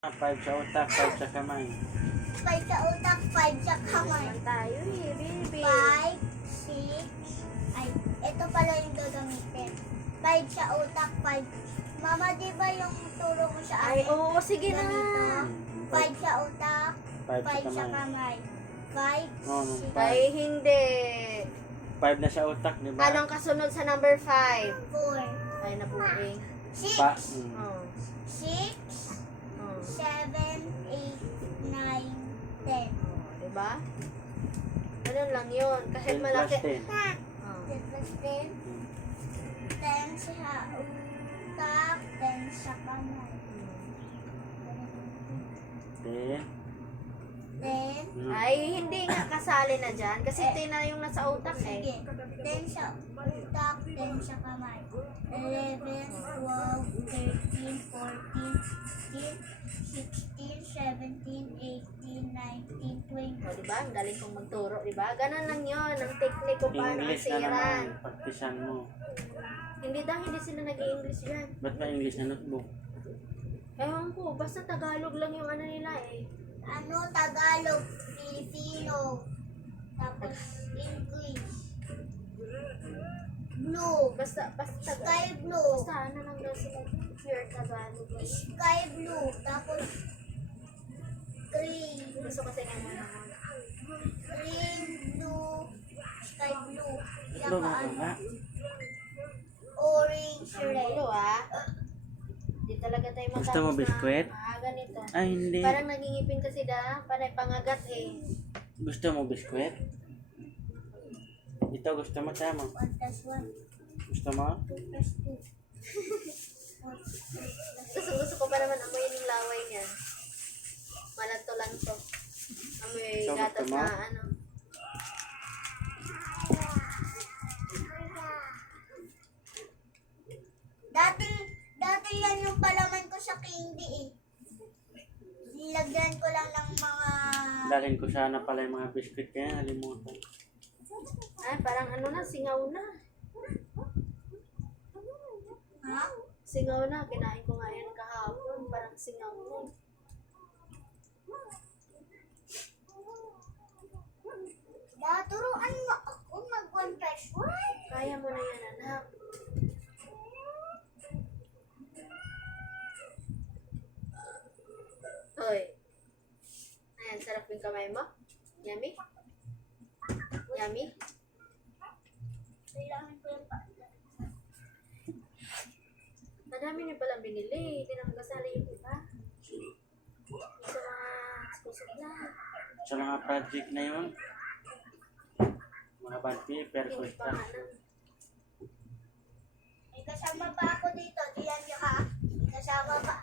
5 sa utak, 5 sa kamay. 5 sa utak, 5 sa kamay. Naman tayo eh, baby. 5, 6, ay, ito pala yung gagamitin. 5 sa utak, 5. Mama, di ba yung turo mo sa Ay, akin? oo, sige na. Ganito. 5 sa utak, 5 sa 5 sa kamay. kamay. 5, Oo, 6, Ay, hindi. 5 na sa utak, di ba? Anong kasunod sa number 5? 4, Ay, nabuing. 6, Pa, 6, Oh. 7, 8, 9, 10. Diba? Ganun lang yun. Kahit 10 malaki. plus 10. Oh. 10 plus 10, 10 sa utak, 10 sa kamay. 10. 10, Ay, hindi nga kasali na dyan. Kasi 10 na yung nasa utak sige, eh. 10 sa utak, 10 sa kamay. 11, 12, 13, 14, 15, 16, 17, 18, 19, 20. O, diba? Ang galing kong magturo, diba? Ganun lang yun. Ang technique kung paano ang English na siran. naman, praktisan mo. Hindi daw, hindi sila nag-i-English dyan. Ba't ba English na notebook? Ewan ko, basta Tagalog lang yung ano nila eh. Ano, Tagalog, Filipino, tapos English. Blue, Basta sky blue, basta ano lang daw sila. Pure Tagalog lang. sky blue, tapos green, Gusto kasi nga mo naman. green, blue, sky blue, Ano saka ba ba? orange, Ang red. gulo ah. Hindi talaga tayo matapos Gusto mo biskwit? na ganito. Ay, hindi. Parang nangingipin kasi da, parang pangagat eh. Gusto mo biskwit? Ito gusto mo, tama. 1 plus 1, Gusto mo? 2 plus 2. Gusto ko pa naman amoyin yung laway niyan. Malanto-lanto. Amoy Ikaw gatas gusto mo? na ano. Dati yan yung palaman ko sa candy eh. Nilagyan ko lang ng mga... Dalhin ko sana pala yung mga biskwit kaya nalimutan. Ay, parang ano na, singaw na. Ha? Singaw na, kinain ko nga yan kahapon. Parang singaw na. Turuan mo ako mag 1 plus 1. Kaya mo na yan, anak. Hoy. Ayan, sarap yung kamay mo. Yummy? Yummy? Kailangan ko yung Madami niyo palang binili. Hindi naman kasali yung iba. Sa mga kusog na. Sa mga project na yun, mga bond paper, Hindi pa construction. nga na. May kasama pa ako dito. Diyan niyo ha. May kasama pa